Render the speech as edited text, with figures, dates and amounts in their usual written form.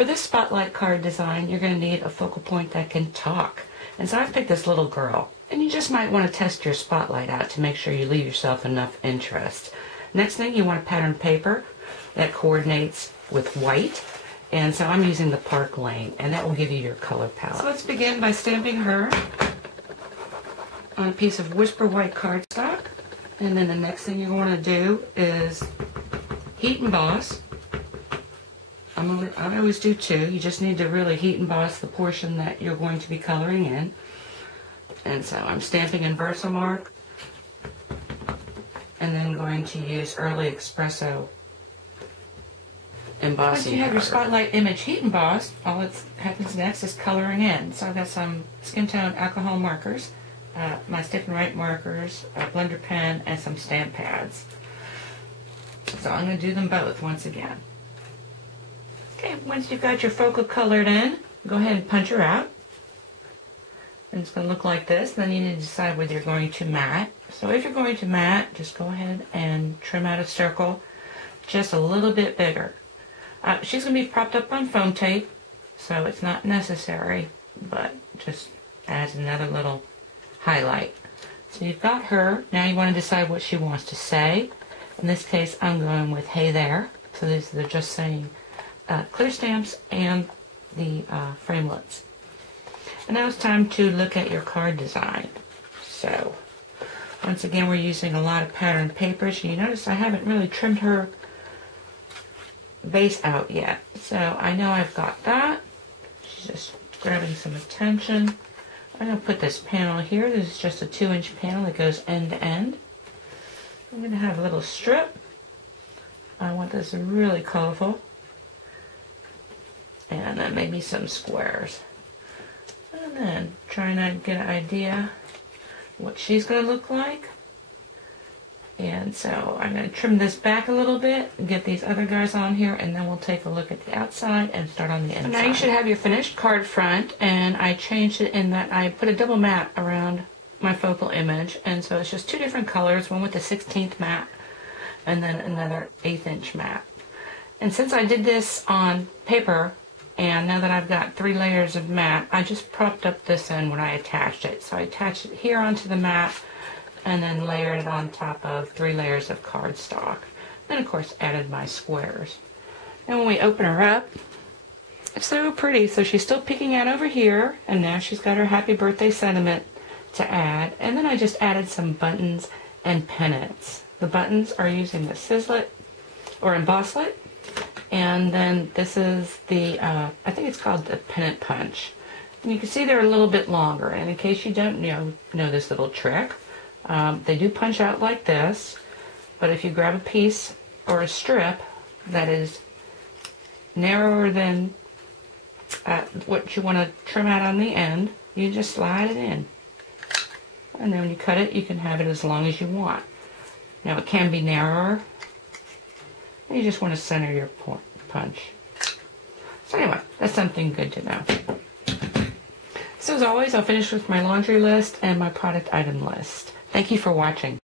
For this spotlight card design, you're going to need a focal point that can talk. And so I've picked this little girl. And you just might want to test your spotlight out to make sure you leave yourself enough interest. Next thing, you want a pattern paper that coordinates with white. And so I'm using the Park Lane, and that will give you your color palette. So let's begin by stamping her on a piece of Whisper White cardstock. And then the next thing you're going to do is heat emboss. I always do two. You just need to really heat emboss the portion that you're going to be coloring in. And so I'm stamping in Versamark, and then going to use Early Espresso embossing. Once you have your spotlight image heat embossed, all that happens next is coloring in. So I've got some skin tone alcohol markers, my stick and write markers, a blender pen, and some stamp pads. So I'm going to do them both once again. Okay, once you've got your focal colored in, go ahead and punch her out. And it's going to look like this. Then you need to decide whether you're going to matte. So if you're going to matte, just go ahead and trim out a circle just a little bit bigger. She's going to be propped up on foam tape, so it's not necessary, but just adds another little highlight. So you've got her. Now you want to decide what she wants to say. In this case, I'm going with "Hey there." So they're just saying clear stamps and the framelits. And now it's time to look at your card design. So once again, we're using a lot of patterned papers. You notice I haven't really trimmed her base out yet. So I know I've got that. She's just grabbing some attention. I'm going to put this panel here. This is just a 2-inch panel that goes end to end. I'm going to have a little strip. I want this really colorful. And then maybe some squares. And then trying to get an idea what she's going to look like. And so I'm going to trim this back a little bit and get these other guys on here, and then we'll take a look at the outside and start on the inside. Now you should have your finished card front, and I changed it in that I put a double matte around my focal image, and so it's just two different colors, one with the 16th matte and then another 1/8-inch matte. And since I did this on paper, and now that I've got 3 layers of matte, I just propped up this end when I attached it. So I attached it here onto the matte and then layered it on top of 3 layers of cardstock. Then of course added my squares. And when we open her up, it's so pretty. So she's still peeking out over here, and now she's got her happy birthday sentiment to add. And then I just added some buttons and pennants. The buttons are using the Sizzlet or Embosslet. And then this is the, I think it's called the Pennant Punch. And you can see they're a little bit longer. And in case you don't know this little trick, they do punch out like this. But if you grab a piece or a strip that is narrower than what you want to trim out on the end, you just slide it in. And then when you cut it, you can have it as long as you want. Now it can be narrower. And you just want to center your punch. So anyway, that's something good to know. So as always, I'll finish with my laundry list and my product item list. Thank you for watching.